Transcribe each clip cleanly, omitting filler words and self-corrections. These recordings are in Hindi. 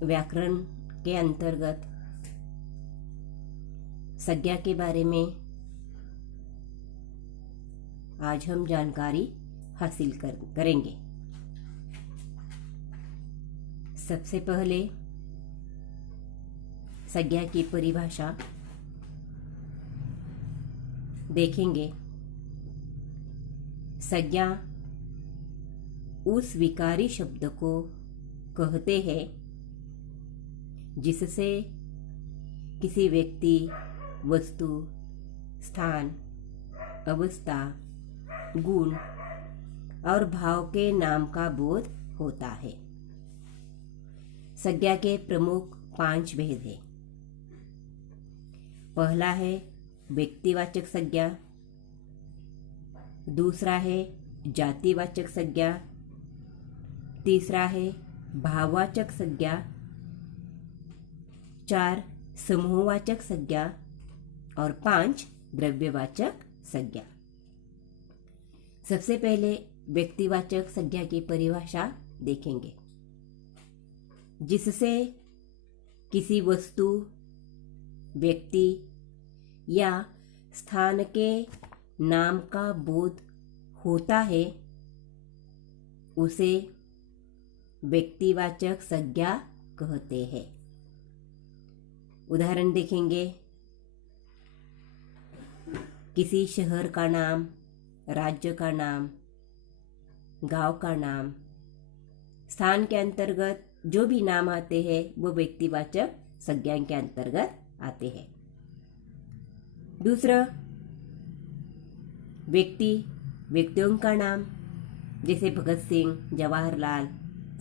व्याकरण के अंतर्गत संज्ञा के बारे में आज हम जानकारी हासिल करेंगे। सबसे पहले संज्ञा की परिभाषा देखेंगे। संज्ञा उस विकारी शब्द को कहते हैं जिससे किसी व्यक्ति, वस्तु, स्थान, अवस्था, गुण और भाव के नाम का बोध होता है। संज्ञा के प्रमुख 5 भेद हैं। पहला है व्यक्तिवाचक संज्ञा, दूसरा है जातिवाचक संज्ञा, तीसरा है भाववाचक संज्ञा, 4 समूहवाचक संज्ञा और 5 द्रव्यवाचक संज्ञा। सबसे पहले व्यक्तिवाचक संज्ञा की परिभाषा देखेंगे, जिससे किसी वस्तु, व्यक्ति या स्थान के नाम का बोध होता है, उसे व्यक्तिवाचक संज्ञा कहते हैं। उदाहरण देखेंगे। किसी शहर का नाम, राज्य का नाम, गांव का नाम, स्थान के अंतर्गत जो भी नाम आते हैं वो व्यक्तिवाचक संज्ञा के अंतर्गत आते हैं। दूसरा, व्यक्तियों का नाम, जैसे भगत सिंह, जवाहरलाल,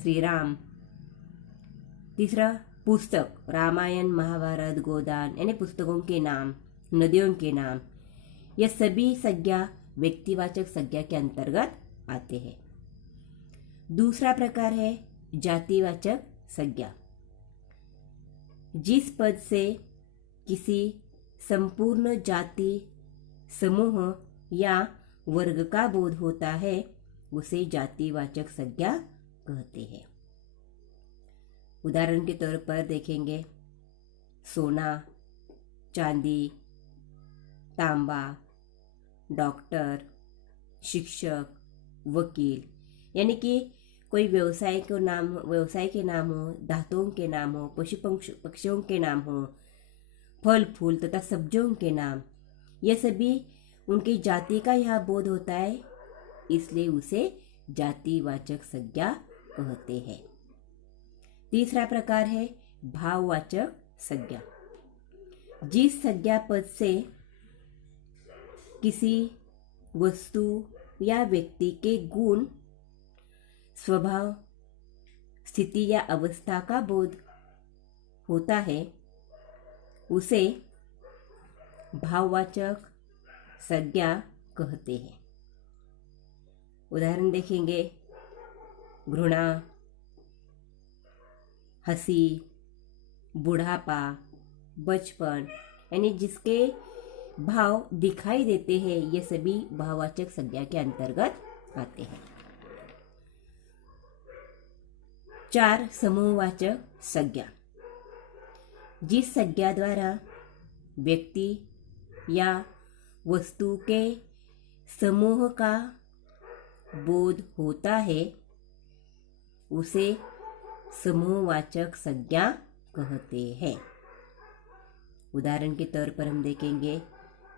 श्री राम। तीसरा, पुस्तक, रामायण, महाभारत, गोदान, यानी पुस्तकों के नाम, नदियों के नाम। यह सभी संज्ञा व्यक्तिवाचक संज्ञा के अंतर्गत आते हैं। दूसरा प्रकार है जातिवाचक संज्ञा, जिस पद से किसी संपूर्ण जाति, समूह या वर्ग का बोध होता है, उसे जातिवाचक संज्ञा कहते हैं। उदाहरण के तौर पर देखेंगे। सोना, चांदी, तांबा, डॉक्टर, शिक्षक, वकील, यानी कि कोई व्यवसाय के नाम हो, धातुओं के नाम हो, पशु पक्षियों के नाम हो, फल फूल तथा सब्जियों के नाम, यह सभी उनकी जाति का यहाँ बोध होता है, इसलिए उसे जातिवाचक संज्ञा कहते हैं। तीसरा प्रकार है भाववाचक संज्ञा, जिस संज्ञा पद से किसी वस्तु या व्यक्ति के गुण, स्वभाव, स्थिति या अवस्था का बोध होता है, उसे भाववाचक संज्ञा कहते हैं। उदाहरण देखेंगे। घृणा, हंसी, बुढ़ापा, बचपन, यानी जिसके भाव दिखाई देते हैं, ये सभी भाववाचक संज्ञा के अंतर्गत आते हैं। 4 समूहवाचक संज्ञा, जिस संज्ञा द्वारा व्यक्ति या वस्तु के समूह का बोध होता है, उसे समूहवाचक संज्ञा कहते हैं। उदाहरण के तौर पर हम देखेंगे।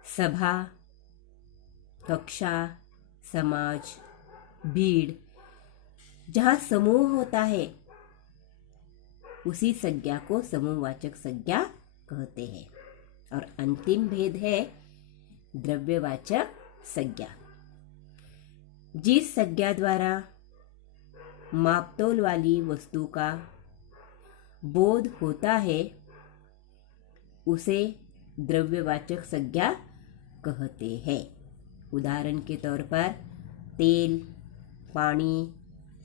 सभा, कक्षा, समाज, भीड़, जहाँ समूह होता है, उसी संज्ञा को समूहवाचक संज्ञा कहते हैं। और अंतिम भेद है द्रव्यवाचक संज्ञा, जिस संज्ञा द्वारा मापतोल वाली वस्तु का बोध होता है, उसे द्रव्यवाचक संज्ञा कहते हैं। उदाहरण के तौर पर तेल, पानी,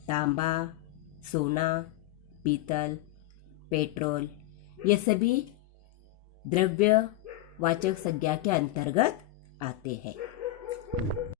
तांबा, सोना, पीतल, पेट्रोल, ये सभी द्रव्यवाचक संज्ञा के अंतर्गत आते हैं।